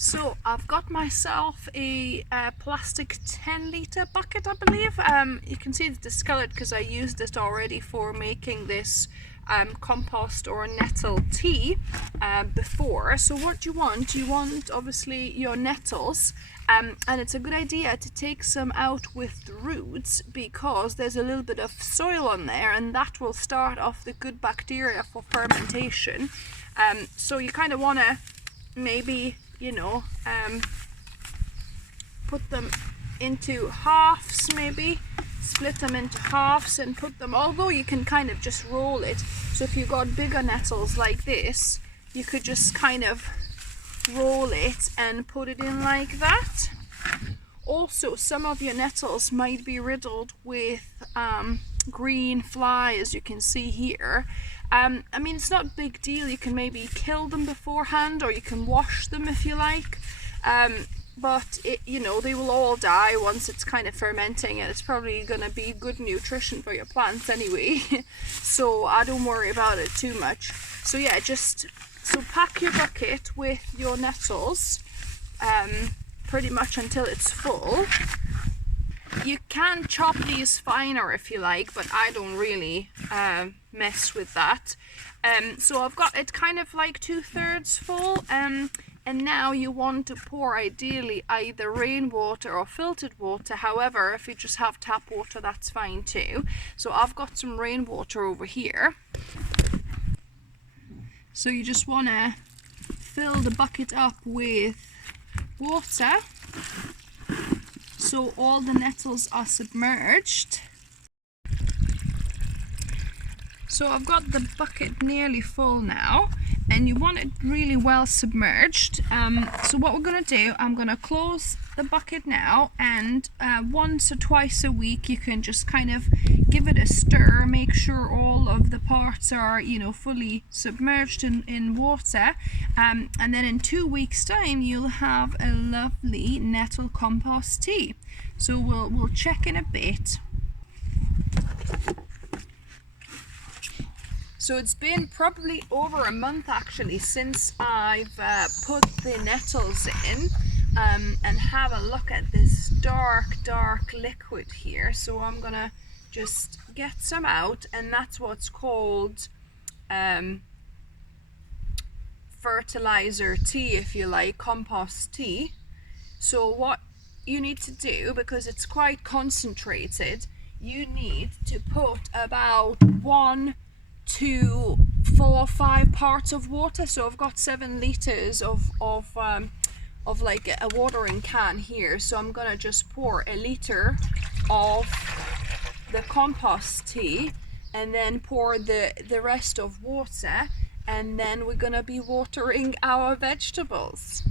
So I've got myself a plastic 10-litre bucket, I believe. You can see it's discoloured because I used it already for making this compost or nettle tea before. So what you want obviously your nettles, and it's a good idea to take some out with the roots because there's a little bit of soil on there and that will start off the good bacteria for fermentation. So you kind of want to maybe put them into halves, maybe split them into halves and put them, although you can kind of just roll it. So if you've got bigger nettles like this, you could just kind of roll it and put it in like that. Also, some of your nettles might be riddled with green fly, as you can see here. I mean, it's not a big deal. You can maybe kill them beforehand, or you can wash them if you like. But they will all die once it's kind of fermenting, and it's probably going to be good nutrition for your plants anyway. So I don't worry about it too much. So yeah, so pack your bucket with your nettles pretty much until it's full. You can chop these finer if you like, but I don't really mess with that. So I've got it kind of like 2/3 full, and now you want to pour ideally either rainwater or filtered water. However, if you just have tap water, that's fine too. So I've got some rainwater over here. So you just want to fill the bucket up with water so all the nettles are submerged. So I've got the bucket nearly full now, and you want it really well submerged. So what we're going to do, I'm going to close the bucket now, and once or twice a week you can just kind of give it a stir, make sure all of the parts are fully submerged in water, and then in 2 weeks time you'll have a lovely nettle compost tea. So we'll check in a bit. So it's been probably over a month actually since I've put the nettles in, and have a look at this dark liquid here. So I'm gonna just get some out, and that's what's called fertiliser tea, if you like, compost tea. So what you need to do, because it's quite concentrated, you need to put about 1 to 4 or 5 parts of water. So I've got 7 litres of like a watering can here. So I'm gonna just pour 1 litre of the compost tea and then pour the rest of water, and then we're gonna be watering our vegetables.